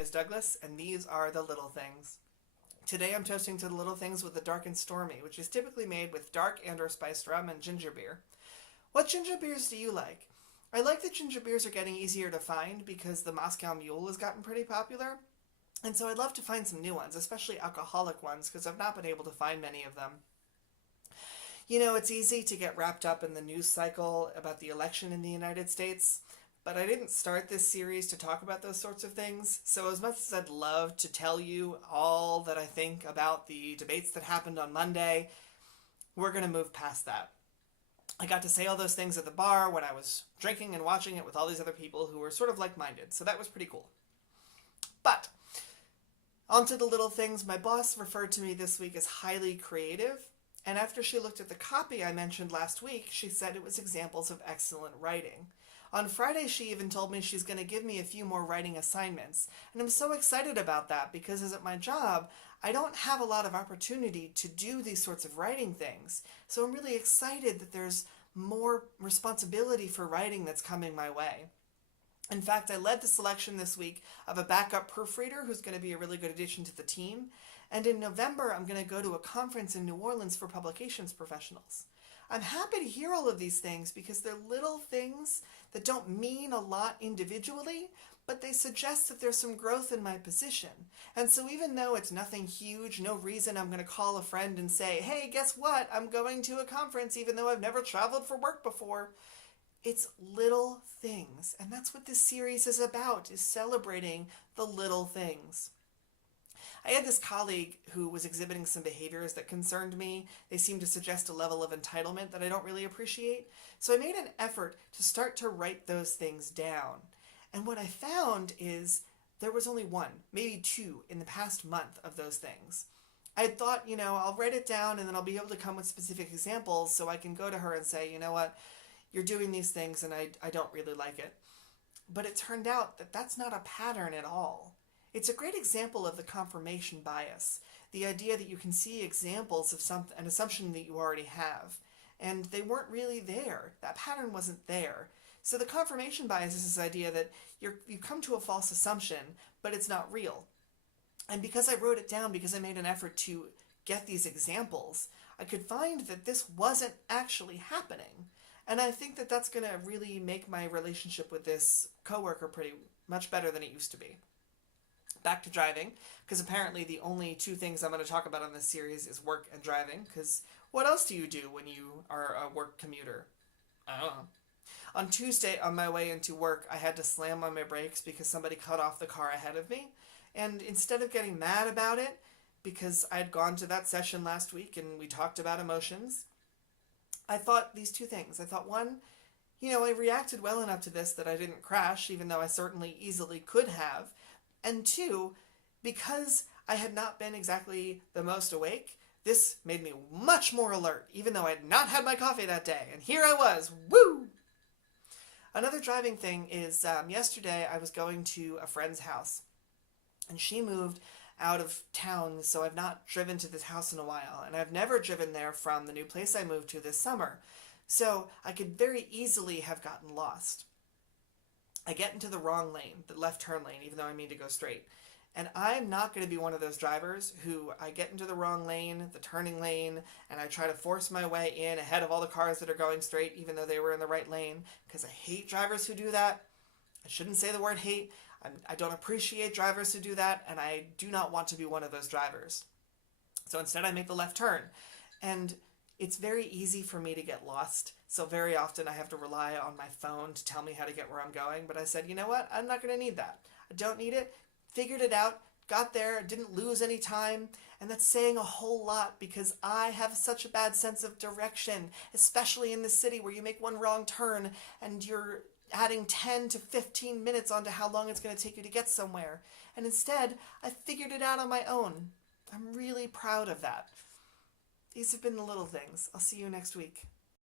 name is Douglas, and these are the little things. Today I'm toasting to the little things with the dark and stormy, which is typically made with dark and or spiced rum and ginger beer. What ginger beers do you like? I like that ginger beers are getting easier to find because the Moscow Mule has gotten pretty popular. And so I'd love to find some new ones, especially alcoholic ones, because I've not been able to find many of them. You know, it's easy to get wrapped up in the news cycle about the election in the United States, but I didn't start this series to talk about those sorts of things. So as much as I'd love to tell you all that I think about the debates that happened on Monday, we're going to move past that. I got to say all those things at the bar when I was drinking and watching it with all these other people who were sort of like-minded, so that was pretty cool. But on to the little things. My boss referred to me this week as highly creative, and after she looked at the copy I mentioned last week, she said it was examples of excellent writing. On Friday, she even told me she's going to give me a few more writing assignments, and I'm so excited about that because as at my job, I don't have a lot of opportunity to do these sorts of writing things. So I'm really excited that there's more responsibility for writing that's coming my way. In fact, I led the selection this week of a backup proofreader who's going to be a really good addition to the team. And in November, I'm going to go to a conference in New Orleans for publications professionals. I'm happy to hear all of these things because they're little things that don't mean a lot individually, but they suggest that there's some growth in my position. And so even though it's nothing huge, no reason I'm going to call a friend and say, hey, guess what? I'm going to a conference even though I've never traveled for work before. It's little things. And that's what this series is about, is celebrating the little things. I had this colleague who was exhibiting some behaviors that concerned me. They seemed to suggest a level of entitlement that I don't really appreciate. So I made an effort to start to write those things down. And what I found is there was only one, maybe two in the past month of those things. I had thought, I'll write it down and then I'll be able to come with specific examples so I can go to her and say, you know what, you're doing these things and I don't really like it. But it turned out that that's not a pattern at all. It's a great example of the confirmation bias, the idea that you can see examples of an assumption that you already have, and they weren't really there. That pattern wasn't there. So the confirmation bias is this idea that you come to a false assumption, but it's not real. And because I wrote it down, because I made an effort to get these examples, I could find that this wasn't actually happening. And I think that that's going to really make my relationship with this coworker pretty much better than it used to be. Back to driving, because apparently the only two things I'm going to talk about on this series is work and driving, because what else do you do when you are a work commuter? I don't know. On Tuesday, on my way into work, I had to slam on my brakes because somebody cut off the car ahead of me, and instead of getting mad about it, because I'd gone to that session last week and we talked about emotions, I thought these two things. I thought, one, I reacted well enough to this that I didn't crash, even though I certainly easily could have. And two, because I had not been exactly the most awake, this made me much more alert, even though I had not had my coffee that day. And here I was, woo! Another driving thing is yesterday I was going to a friend's house, and she moved out of town, so I've not driven to this house in a while, and I've never driven there from the new place I moved to this summer. So I could very easily have gotten lost. I get into the wrong lane, the left turn lane, even though I mean to go straight. And I'm not going to be one of those drivers who I get into the wrong lane, the turning lane, and I try to force my way in ahead of all the cars that are going straight, even though they were in the right lane, because I hate drivers who do that. I shouldn't say the word hate. I don't appreciate drivers who do that, and I do not want to be one of those drivers. So instead I make the left turn. And it's very easy for me to get lost, so very often I have to rely on my phone to tell me how to get where I'm going, but I said, you know what, I'm not going to need that. I don't need it, figured it out, got there, didn't lose any time, and that's saying a whole lot because I have such a bad sense of direction, especially in the city where you make one wrong turn and you're adding 10 to 15 minutes onto how long it's going to take you to get somewhere. And instead, I figured it out on my own. I'm really proud of that. These have been the little things. I'll see you next week.